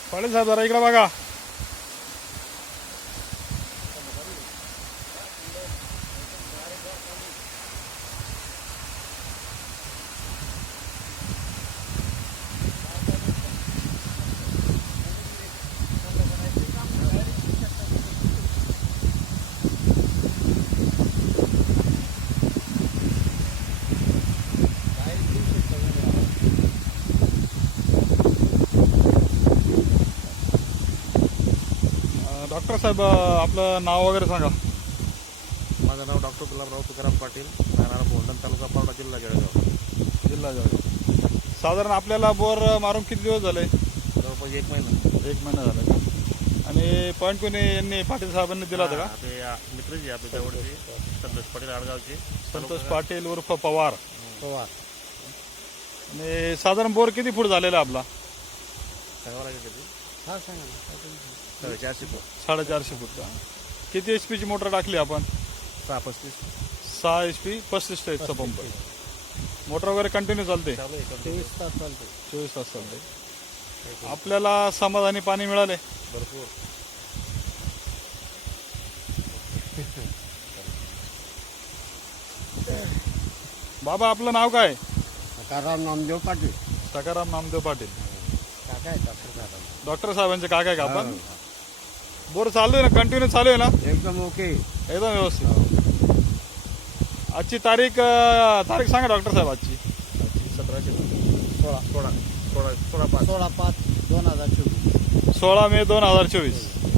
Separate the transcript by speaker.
Speaker 1: पाटील साहेब जरा इकडे बघा. डॉक्टर साहेब आपलं नाव वगैरे सांगा.
Speaker 2: माझं नाव डॉक्टर गुलाबराव तुकाराम पाटील, राहणार बोलढण, तालुका पावडा, जिल्हा जळगाव.
Speaker 1: जिल्हा जळगाव. साधारण आपल्याला बोर मारून किती दिवस झाले?
Speaker 2: जवळपास 1 महिना.
Speaker 1: 1 महिना झाला का? आणि पॉईंट कोणी यांनी पाटील साहेबांनी दिला होता का?
Speaker 2: ते मित्रजी आपल्या जवळचे संतोष पाटील आडगावचे.
Speaker 1: संतोष पाटील उर्फ पवार.
Speaker 2: पवार.
Speaker 1: आणि साधारण बोर किती फूट झालेला आपला?
Speaker 2: सांगावं लागेल कधी?
Speaker 1: हा सांगा ना.
Speaker 2: 450 फूट.
Speaker 1: 450 फूट का? किती HP ची मोटर टाकली आपण?
Speaker 2: 635.
Speaker 1: 6 HP 35 टाईपचा पंप. मोटर वगैरे कंटिन्यू चालते?
Speaker 2: चालू आहे.
Speaker 1: 24 तास चालते. 24 तास चालते. आपल्याला समाधानी पाणी मिळाले?
Speaker 2: भरपूर.
Speaker 1: बाबा आपलं नाव काय?
Speaker 3: सकाराम नामदेव पाटील.
Speaker 1: सकाराम नामदेव पाटील.
Speaker 3: काका आहे डॉक्टर साहेब.
Speaker 1: डॉक्टर साहेबांचे काका आहे का आपण? बोर चालू आहे ना? कंटिन्यू चालू आहे ना?
Speaker 3: एकदम ओके.
Speaker 1: एकदम व्यवस्थित. आजची तारीख सांगा डॉक्टर साहेब. आजची
Speaker 2: 16 16 16 16 5.
Speaker 3: 16/5/2024.
Speaker 1: 16 मे 2024.